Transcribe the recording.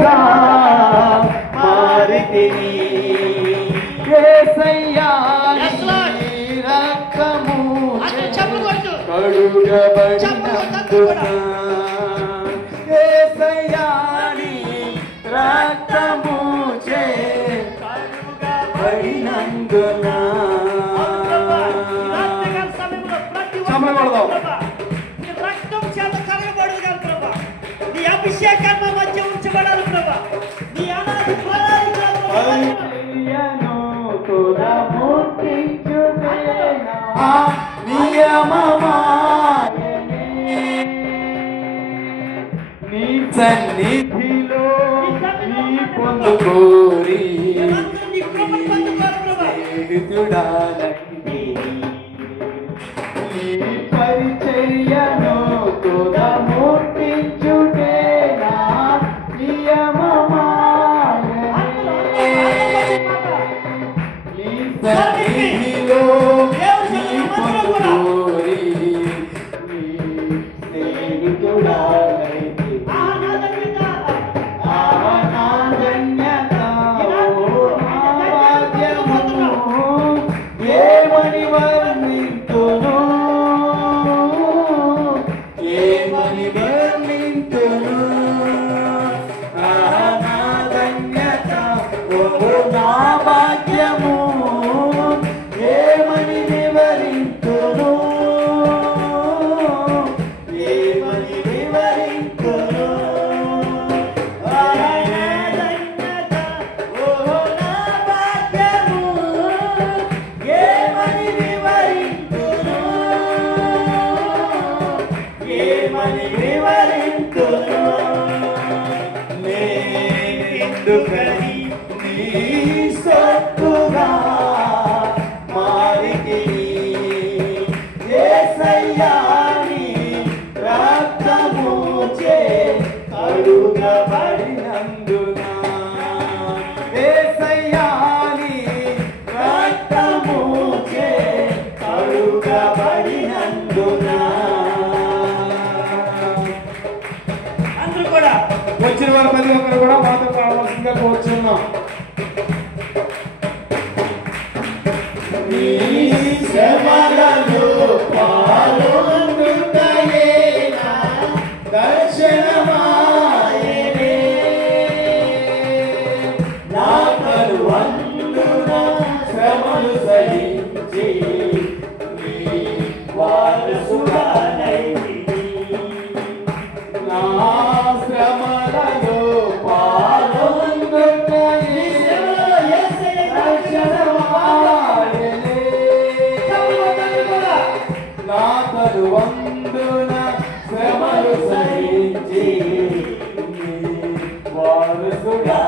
సొత్తుగా మారితిని యేసయ్యా రక్తము కడుగబడినందున యేసయ్యా రక్తము చే కడుగబడినందున రక్తం చేత కరగబడదు కాదు ప్రభా, నీ అభిషేకాన్ని మా మధ్య ఉంచబడాలి ప్రభా, నీ అనాది నీ సన్నిధిలో నీ పొందుకోరి స్నేహితుడాలండి నీ పరిచర్యను తోడముట్టించుటేనా నియమమాయనే నీ సన్నిధిలో నీ పొందుకోరి నీ స్నేహితుడాలండి ఏమని వర్ణింతును ఏమని వర్ణింతును నా ధన్యత ఓ నా భాగ్యము ఏమని వివరింతును ఏమని వివరింతును నేనెందుకని నీ సొత్తుగా మారితిని యేసయ్యా నీ రక్తము చే కడుగబడినందున యేసయ్యా నీ రక్తము చే కడుగబడినందున వచ్చిన వారు ప్రతి ఒక్కరు కూడా మాతో పాడవలసిందిగా కోరుచున్నాం. నీ శ్రమలలో పాల్గొనుటయే నా దర్శనమాయెనే నా కరువందున శ్రమలు సహించి నీ వారసుడనైతిని నా శ్రమలలో పాల్గొనుటయే నా కరువందున శ్రమలు సహించి నీ వారసుడా